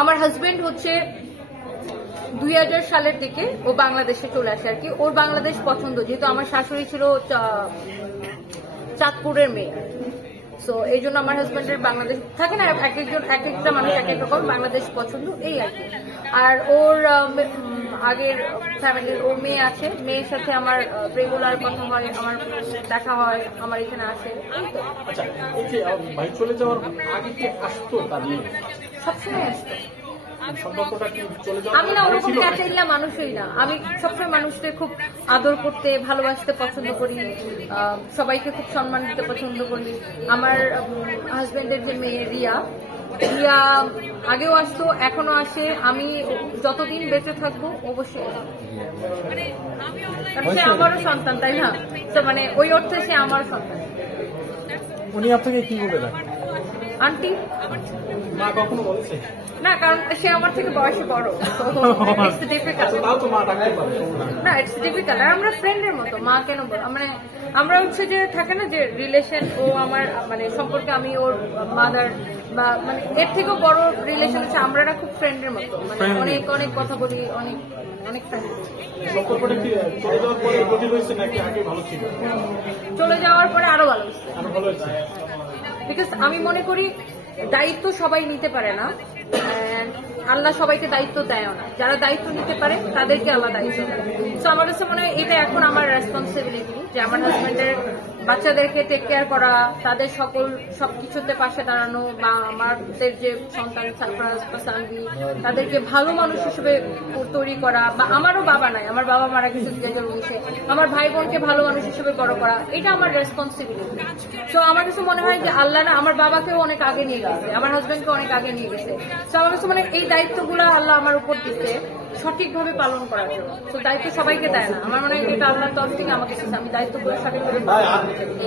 আমার হাজবেন্ড হচ্ছে 2000 সালের দিকে ও বাংলাদেশে চলে আসে আর কি। ওর বাংলাদেশ পছন্দ, যেহেতু আমার শাশুড়ি ছিল চাঁদপুরের মেয়ে। সো এই জন্য আমার হাজবেন্ডের বাংলাদেশ থাকে না, এক একটা মানুষ এক এক রকম বাংলাদেশ পছন্দ, এই আর কি। আর ওর আগের ফ্যামিলির ওর মেয়ে আছে, মেয়ের সাথে আমার রেগুলার কথা হয়, আমার দেখা হয়, আমার এখানে আসে। আচ্ছা, এই যে ভাই চলে যাওয়ার আগে কি আসতো তাদের? সবসময় আসতো। সম্পর্কটা কি চলে যাওয়ার আমি না ওরকম ক্যাটেরিয়া মানুষই না। আমি সবসময় মানুষকে খুব আদর করতে, ভালোবাসতে পছন্দ করি, সবাইকে খুব সম্মান দিতে পছন্দ করি। আমার হাজবেন্ডের যে মেয়ে রিয়া আগেও আসতো, এখনো আসে। আমি যতদিন বেঁচে থাকবো অবশ্যই, সে আমারও সন্তান, তাই না? তো মানে ওই অর্থে সে আমার সন্তান। উনি আপনাকে কি বলে রাখেন? আন্টি। মা কখনো বলেছে না, কারণ সে আমার থেকে বয়সে বড়। না, ইটস ডিফিকাল্ট। আর আমরা ফ্রেন্ডের মতো, মা কেন বলো, মানে আমরা হচ্ছে যে থাকে না যে রিলেশন, ও আমার মানে সম্পর্কে আমি ওর মাদার, বা মানে এর থেকেও বড় রিলেশন হচ্ছে আমরা খুব ফ্রেন্ডের মতো, মানে অনেক অনেক কথা বলি, অনেক অনেক ফ্রেন্ড। সম্পর্কটা কি চলে যাওয়ার পরে জটিল হয়েছে নাকি আগে ভালো ছিল? চলে যাওয়ার পরে আরো ভালো হয়েছে। আরো ভালো হয়েছে, বিকজ আমি মনে করি দায়িত্ব সবাই নিতে পারে না, আল্লাহ সবাইকে দায়িত্ব দেয়ও না। যারা দায়িত্ব নিতে পারে তাদেরকে আল্লাহ দায়িত্ব দেয়। তো আমার কাছে মনে হয় এটা এখন আমার রেসপন্সিবিলিটি, যে আমার হাজবেন্ডের বাচ্চাদেরকে টেক কেয়ার করা, তাদের সবকিছুতে পাশে দাঁড়ানো, বা আমাদের যে সন্তান সারফরাজ বা সানভি, তাদেরকে ভালো মানুষ হিসেবে তৈরি করা। বা আমারও বাবা নাই, আমার বাবা মারা গেছে 2019-এ, আমার ভাই বোনকে ভালো মানুষ হিসেবে বড় করা, এটা আমার রেসপন্সিবিলিটি। তো আমার কাছে মনে হয় যে আল্লাহ না আমার বাবাকেও অনেক আগে নিয়ে গেছে, আমার হাজবেন্ডকে অনেক আগে নিয়ে গেছে। তো আমার কাছে মানে এই দায়িত্বগুলো আল্লাহ আমার উপর দিতে সঠিকভাবে পালন করার জন্য। তো দায়িত্ব সবাইকে দেয় না, আমার মনে হয় এটা আল্লাহর তরফ থেকে আমাকে দিচ্ছে, আমি দায়িত্বগুলো সঠিকভাবে পালন করতে।